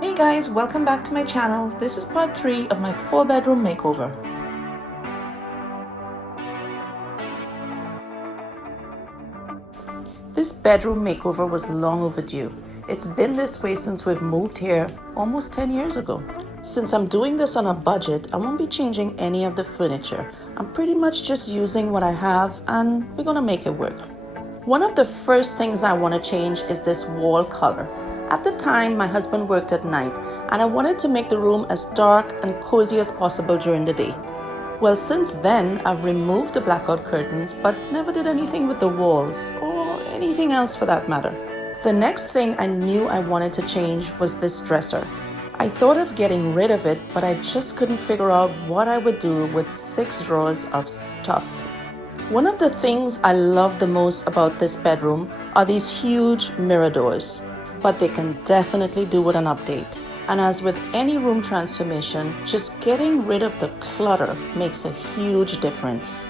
Hey guys, welcome back to my channel. This is part 3 of my full bedroom makeover. This bedroom makeover was long overdue. It's been this way since we've moved here almost 10 years ago. Since I'm doing this on a budget, I won't be changing any of the furniture. I'm pretty much just using what I have and we're gonna make it work. One of the first things I want to change is this wall color. At the time, my husband worked at night and I wanted to make the room as dark and cozy as possible during the day. Well, since then, I've removed the blackout curtains but never did anything with the walls or anything else for that matter. The next thing I knew I wanted to change was this dresser. I thought of getting rid of it, but I just couldn't figure out what I would do with 6 drawers of stuff. One of the things I love the most about this bedroom are these huge mirror doors, but they can definitely do with an update. And as with any room transformation, just getting rid of the clutter makes a huge difference.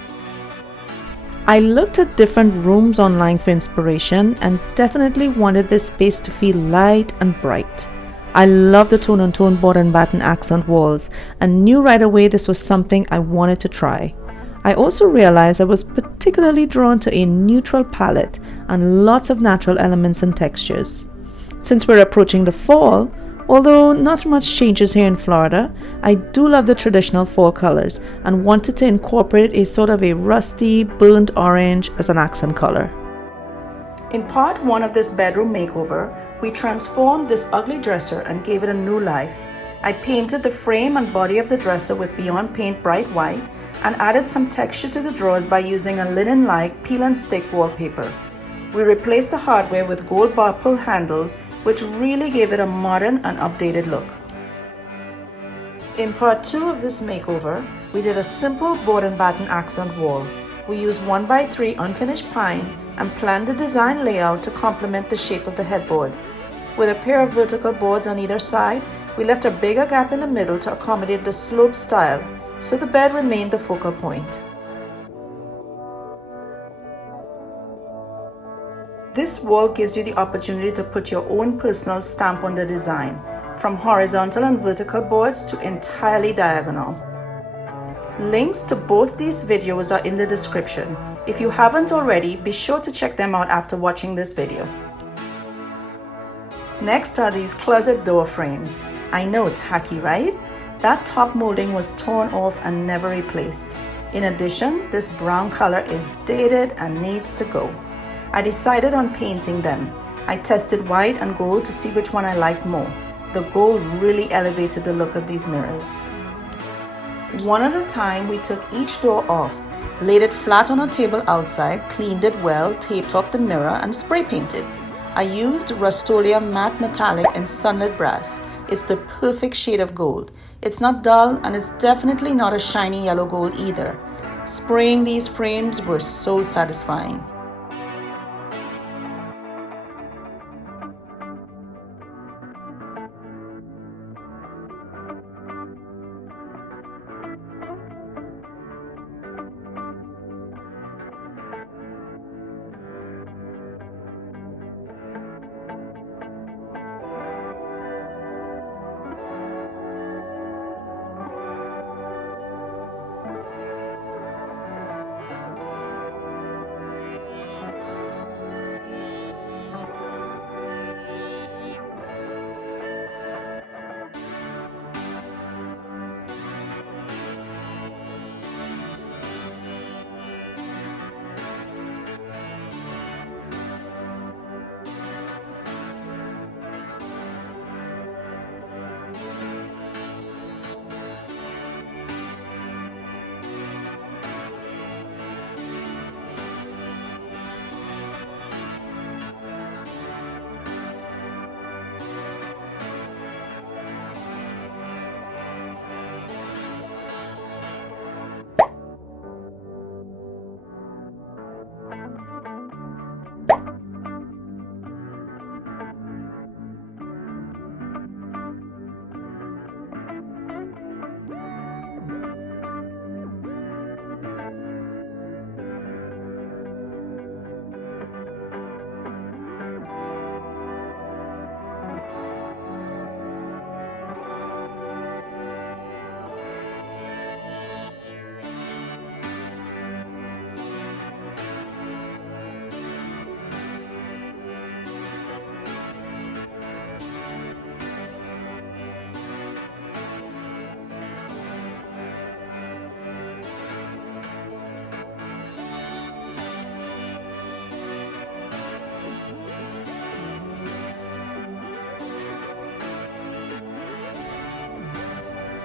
I looked at different rooms online for inspiration and definitely wanted this space to feel light and bright. I love the tone-on-tone board and batten accent walls and knew right away this was something I wanted to try. I also realized I was particularly drawn to a neutral palette and lots of natural elements and textures. Since we're approaching the fall, although not much changes here in Florida, I do love the traditional fall colors and wanted to incorporate a sort of a rusty, burnt orange as an accent color. In part 1 of this bedroom makeover, we transformed this ugly dresser and gave it a new life. I painted the frame and body of the dresser with Beyond Paint bright white and added some texture to the drawers by using a linen-like peel and stick wallpaper. We replaced the hardware with gold bar pull handles, which really gave it a modern and updated look. In part 2 of this makeover, we did a simple board and batten accent wall. We used 1x3 unfinished pine and planned the design layout to complement the shape of the headboard. With a pair of vertical boards on either side, we left a bigger gap in the middle to accommodate the slope style, so the bed remained the focal point. This wall gives you the opportunity to put your own personal stamp on the design, from horizontal and vertical boards to entirely diagonal. Links to both these videos are in the description. If you haven't already, be sure to check them out after watching this video. Next are these closet door frames. I know, tacky, right? That top molding was torn off and never replaced. In addition, this brown color is dated and needs to go. I decided on painting them. I tested white and gold to see which one I liked more. The gold really elevated the look of these mirrors. One at a time, we took each door off, laid it flat on a table outside, cleaned it well, taped off the mirror, and spray painted. I used Rust-Oleum matte metallic and sunlit brass. It's the perfect shade of gold. It's not dull and it's definitely not a shiny yellow gold either. Spraying these frames were so satisfying.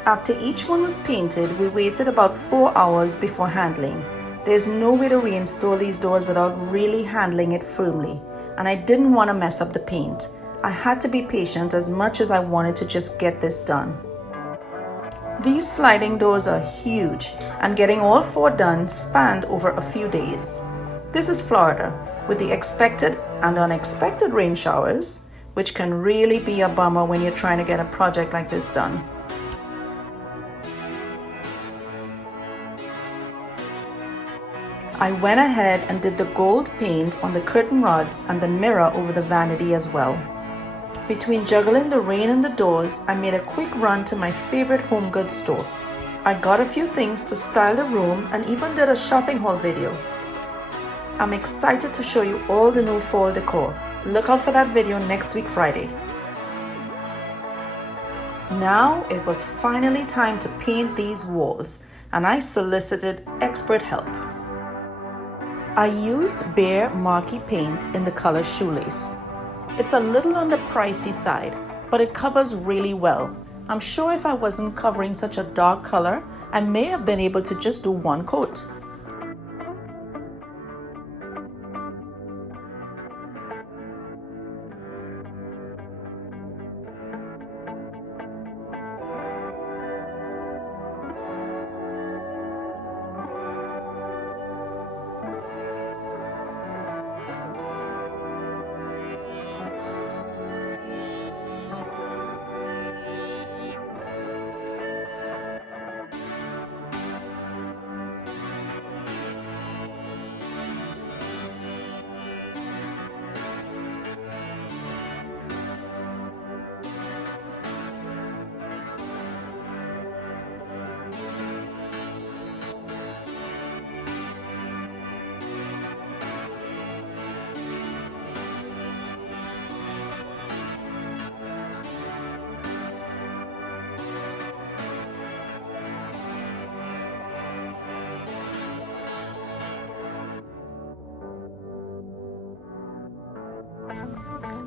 After each one was painted, we waited about 4 hours before handling. There's no way to reinstall these doors without really handling it firmly, and I didn't want to mess up the paint. I had to be patient as much as I wanted to just get this done. These sliding doors are huge, and getting all 4 done spanned over a few days. This is Florida, with the expected and unexpected rain showers, which can really be a bummer when you're trying to get a project like this done. I went ahead and did the gold paint on the curtain rods and the mirror over the vanity as well. Between juggling the rain and the doors, I made a quick run to my favorite home goods store. I got a few things to style the room and even did a shopping haul video. I'm excited to show you all the new fall decor. Look out for that video next week Friday. Now it was finally time to paint these walls, and I solicited expert help. I used bare marquee paint in the color shoelace. It's a little on the pricey side, but it covers really well. I'm sure if I wasn't covering such a dark color, I may have been able to just do one coat.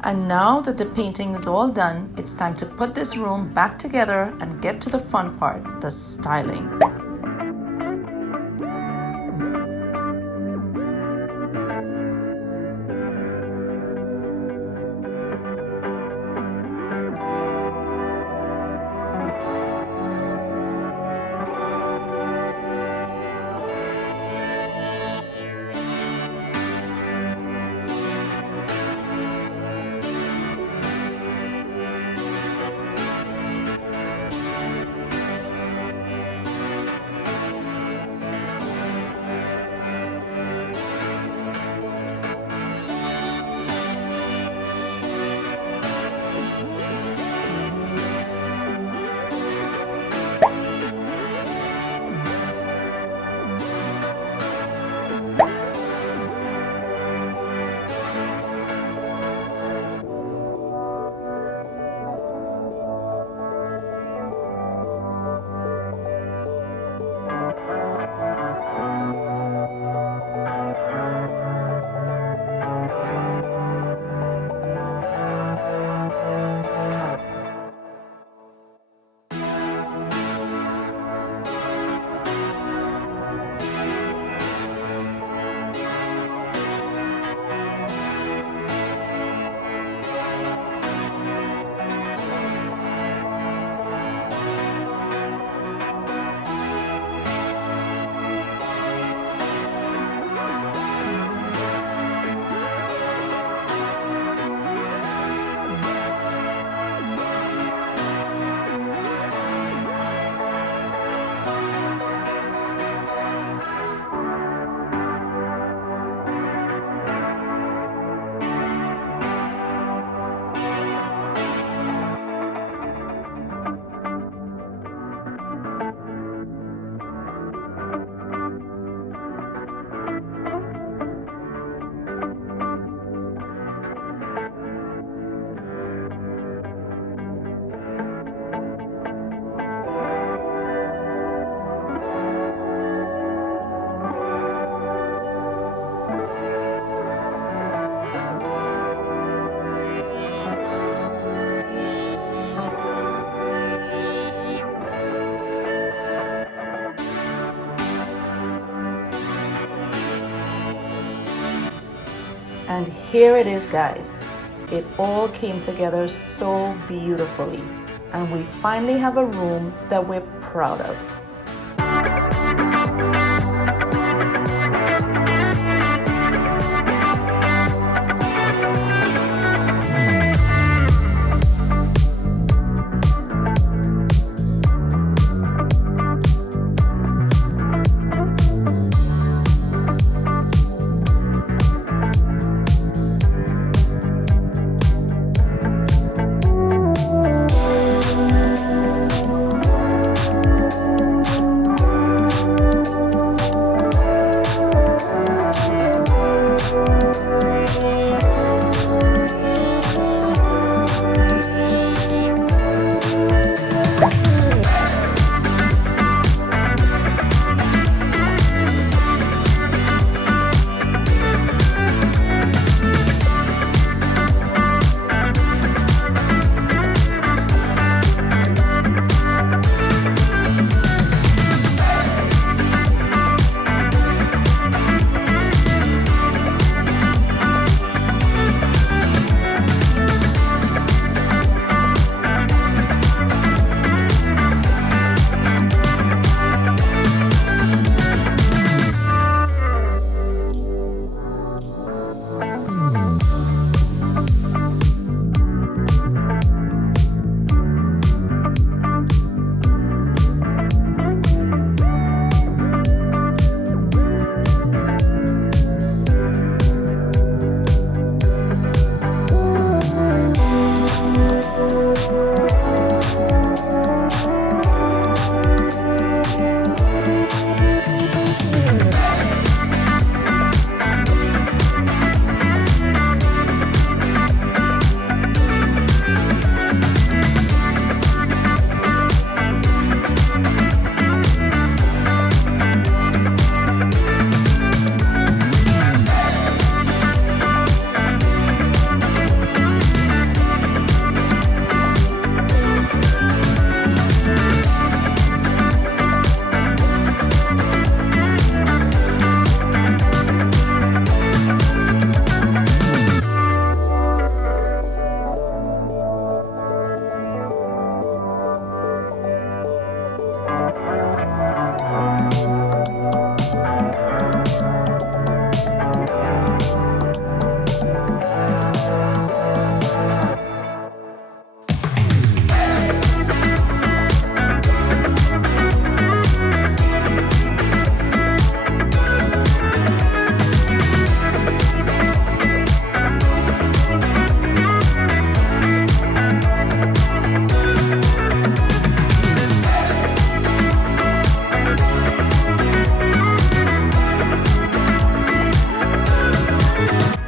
And now that the painting is all done, it's time to put this room back together and get to the fun part, the styling. And here it is, guys. It all came together so beautifully, and we finally have a room that we're proud of.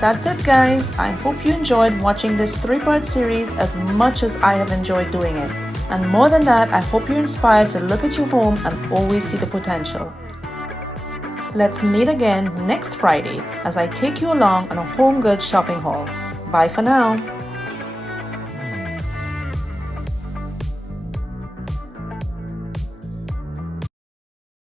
That's it, guys. I hope you enjoyed watching this 3-part series as much as I have enjoyed doing it. And more than that, I hope you're inspired to look at your home and always see the potential. Let's meet again next Friday as I take you along on a home goods shopping haul. Bye for now.